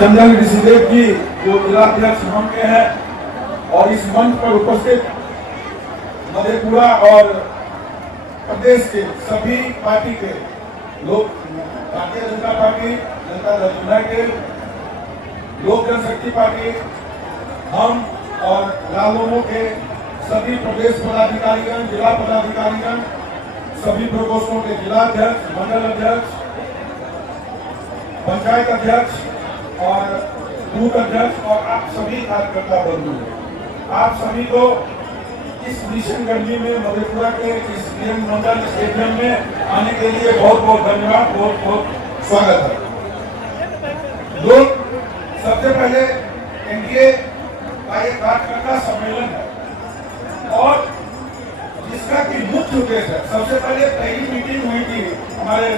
चंदन ऋषिदेव जी जो जिलाध्यक्ष हम के हैं और इस मंच पर उपस्थित मधेपुरा और प्रदेश के सभी पार्टी के लोग, भारतीय जनता पार्टी, जनता दल यूनाइटेड, लोक जनशक्ति पार्टी, हम और रालोमो के सभी प्रदेश पदाधिकारीगण, जिला पदाधिकारीगण, सभी प्रकोष्ठों के जिलाध्यक्ष, मंडल अध्यक्ष, पंचायत अध्यक्ष और बूथ अध्यक्ष और आप सभी कार्यकर्ता बंधु, आप सभी को इस भीषण गर्मी में मधेपुरा के इस वीरेंद्र मंडल स्टेडियम में आने के लिए बहुत बहुत धन्यवाद, बहुत बहुत स्वागत है। लोग सबसे पहले एनडीए का एक कार्यकर्ता सम्मेलन है और जिसका कि मुख्य उद्देश्य है, सबसे पहले पहली मीटिंग हुई थी हमारे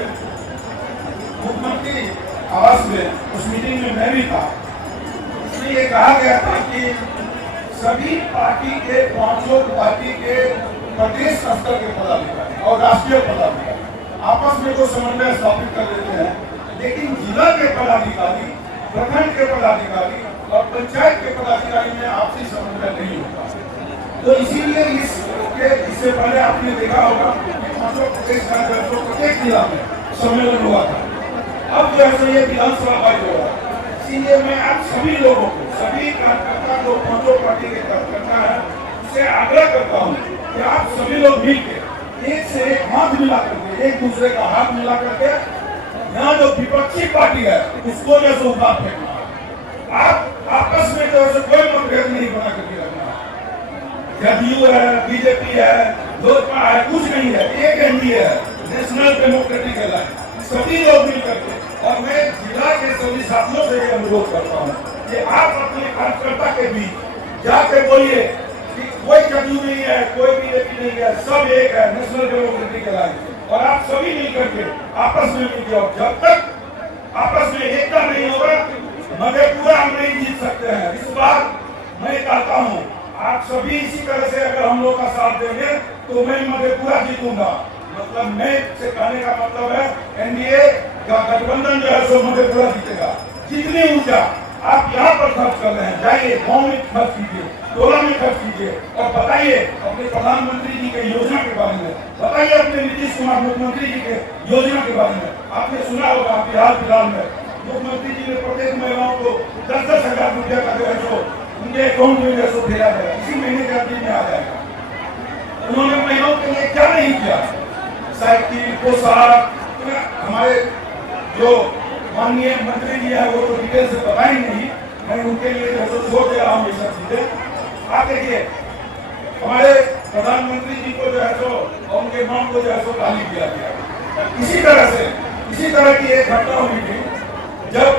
मुख्यमंत्री आवास में, उस मीटिंग में मैं भी था। इसमें ये कहा गया था कि सभी पार्टी के 500 पार्टी के प्रदेश स्तर के पदाधिकारी और राष्ट्रीय पदाधिकारी आपस में तो समन्वय स्थापित कर लेते हैं, लेकिन जिला के पदाधिकारी, प्रखंड के पदाधिकारी और पंचायत के पदाधिकारी में आपसी समन्वय नहीं होता। तो इसीलिए इससे पहले आपने देखा होगा कि 500 प्रदेश कार्यालयों प्रत्येक जिला में सम्मेलन हुआ था। अब जैसे ये विधानसभा वाइज हो रहा है, इसीलिए मैं आप सभी लोगों को, सभी कार्यकर्ता जो 500 पार्टी के कार्यकर्ता है, उससे आग्रह करता हूँ कि आप सभी लोग मिलकर एक से एक हाथ मिला करके, एक दूसरे का हाथ मिला करके, यहाँ जो विपक्षी पार्टी है उसको जैसे उठा फेंकना, आप आपस में जो है कोई मतभेद नहीं बना करके रखना। जदयू है, बीजेपी है, लोजपा है, कुछ नहीं है, एक एनडीए है, नेशनल डेमोक्रेटिक अलायंस, सभी लोग मिल करके। और मैं जिला के सभी साथियों से ये अनुरोध करता हूँ कि आप अपने कार्यकर्ता के बीच जाके बोलिए कि कोई जदयू नहीं है, कोई बीजेपी नहीं है, सब एक है, नेशनल डेमोक्रेटिक अलायंस, और आप सभी मिल करके आपस में मिलकर, और जब तक आपस में एकता नहीं होगा मधेपुरा हम नहीं जीत सकते हैं। इस बार मैं कहता हूँ आप सभी इसी तरह से अगर हम लोग का साथ देंगे तो मैं मधेपुरा जीतूंगा। मतलब मैं से कहने का मतलब है एनडीए का गठबंधन जो है सो मधेपुरा जीतेगा। जितनी ऊर्जा आप यहाँ पर खर्च कर रहे हैं, जाइए गाँव में खर्च कीजिए, टोला में खर्च कीजिए और बताइए अपने प्रधानमंत्री जी के योजना के बारे में, बताइए अपने नीतीश कुमार मुख्यमंत्री जी के योजना के बारे में। आपने सुना होगा बिहार फिलहाल में मुख्यमंत्री जी ने प्रत्येक महिलाओं को 10-10 हजार रुपया का जो है सो उनके अकाउंट में जो है सो भेजा जाएगा, इसी महीने के अंतिम में आ जाएगा। उन्होंने महिलाओं के लिए क्या नहीं किया, साइकिल, पोशाक, हमारे जो माननीय मंत्री जी है वो तो डिटेल से बताएंगे नहीं, मैं उनके लिए जो छोड़ दे रहा हूँ ये सब चीजें। आप देखिए हमारे प्रधानमंत्री जी को जो है सो और उनके नाम को जो है सो गाली दिया गया। इसी तरह की एक घटना हुई थी जब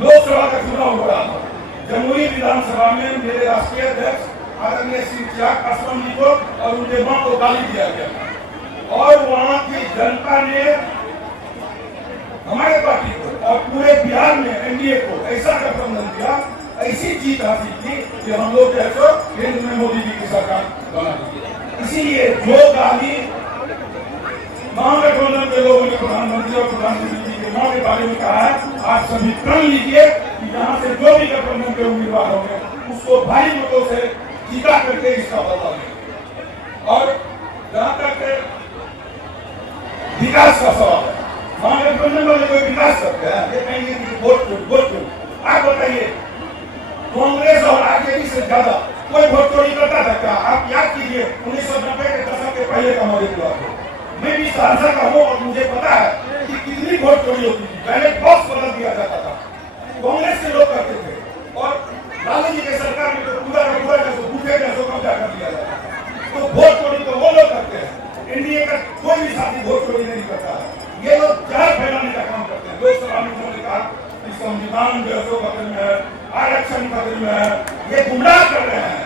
लोकसभा का चुनाव हो रहा था। जमुई विधानसभा में मेरे राष्ट्रीय अध्यक्ष आदरणीय श्री चिराग पासवान जी को और उनके मां को गाली दिया गया और वहां की जनता ने हमारे पार्टी को और पूरे बिहार में एनडीए को ऐसा गठबंधन किया, ऐसी जीत हासिल की कि हम लोग जो है तो केंद्र में मोदी जी की सरकार बना दी। इसीलिए जो गाली महागठबंधन के लोगों ने प्रधानमंत्री और प्रधानमंत्री जी के नाम के बारे में कहा है, आप सभी प्रण लीजिए कि यहाँ से जो भी गठबंधन के उम्मीदवार होंगे उसको भारी मतों से जीता करके इसका बदला लेंगे। और जहाँ तक विकास का सवाल है, महागठबंधन वाले कोई विकास करते हैं, ये कहेंगे कि वोट आप बताइए कांग्रेस और आरजेडी से ज्यादा कोई वोट चोरी करता था क्या? आप याद कीजिए 1990 के दशक के पहले का मधेपुरा को, मैं भी सहरसा का हूँ और मुझे पता है कि कितनी वोट चोरी होती थी। पहले बॉक्स बदल दिया जाता था, कांग्रेस के लोग करते थे और लालू जी के सरकार में तो पूरा का पूरा बूथे जैसो कब्जा कर दिया जाता है। तो वोट चोरी तो वो लोग करते हैं, एनडीए का कोई भी साथी वोट चोरी नहीं करता है। ये लोग जहर फैलाने का काम करते हैं। लोकसभा में उन्होंने कहा कि संविधान जो है सो खतरे में है, आरक्षण खतरे में है, ये गुमराह कर रहे हैं,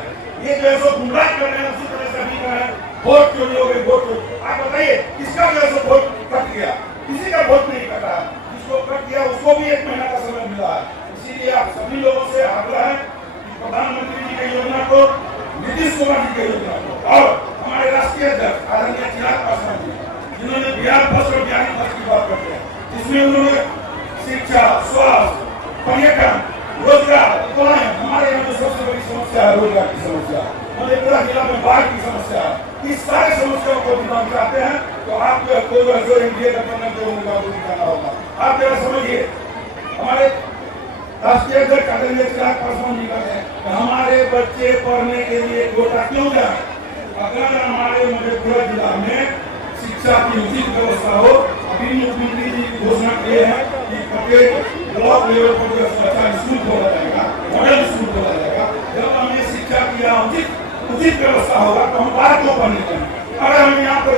ये जो है सो गुमराह कर रहे हैं। उसी तरह से अभी का है वोट चोरी हो गई, वोट चोरी। आप बताइए किसका जो है सो वोट कट गया? किसी का वोट नहीं कटा है, जिसको कट गया उसको भी 1 महीना का समय मिला है। इसीलिए आप सभी लोगों से आग्रह है कि प्रधानमंत्री जी की योजना को, नीतीश कुमार जी की योजना को और हमारे राष्ट्रीय अध्यक्ष आदरणीय चिराग पासवान जी जिन्होंने बिहार फर्स्ट और बिहारी फर्स्ट की बात करते हैं, जिसमें उन्होंने शिक्षा, स्वास्थ्य, पर्यटन, रोजगार, कौन है हमारे यहाँ जो सबसे बड़ी समस्या है रोजगार की समस्या, मधेपुरा जिला में बाढ़ की समस्या है। इस सारे समस्याओं को दिमाग चाहते हैं तो आपको जो एनडीए गठबंधन को उम्मीदवार को दिखाना होगा। आप जरा समझिए, हमारे राष्ट्रीय अध्यक्ष आदरणीय चिराग पासवान जी कहते हैं कि हमारे बच्चे पढ़ने के लिए कोटा क्यों जाए। अगर हमारे मधेपुरा जिला में शिक्षा की उचित व्यवस्था हो, अभी मुख्यमंत्री जी की घोषणा किए हैं कि प्रत्येक ब्लॉक लेवल पर जो अच्छा स्कूल खोला जाएगा, मॉडल स्कूल खोला जाएगा। जब हमें शिक्षा की उचित व्यवस्था होगा तो हम बाहर क्यों पढ़ने जाएंगे। अगर हमें यहाँ पर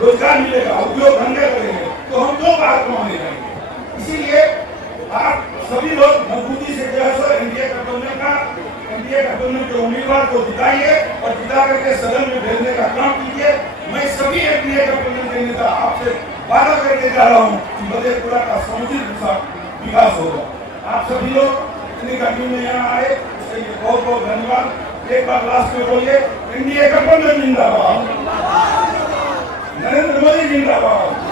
रोजगार मिलेगा, उद्योग धंधे करेंगे तो हम क्यों बाहर कमाने जाएंगे। इसीलिए आप सभी लोग मजबूती से जो है एनडीए गठबंधन के उम्मीदवार को जिताइए और जिता करके सदन में भेजने का काम कीजिए। मैं सभी एनडीए गठबंधन के नेता आपसे वादा करके जा रहा हूँ कि मधेपुरा का समुचित विकास होगा। आप सभी लोग इतनी गर्मी में यहाँ आए उसके लिए बहुत बहुत धन्यवाद। एक बार लास्ट में बोलिए, एनडीए गठबंधन जिंदाबाद, नरेंद्र मोदी जिंदाबाद।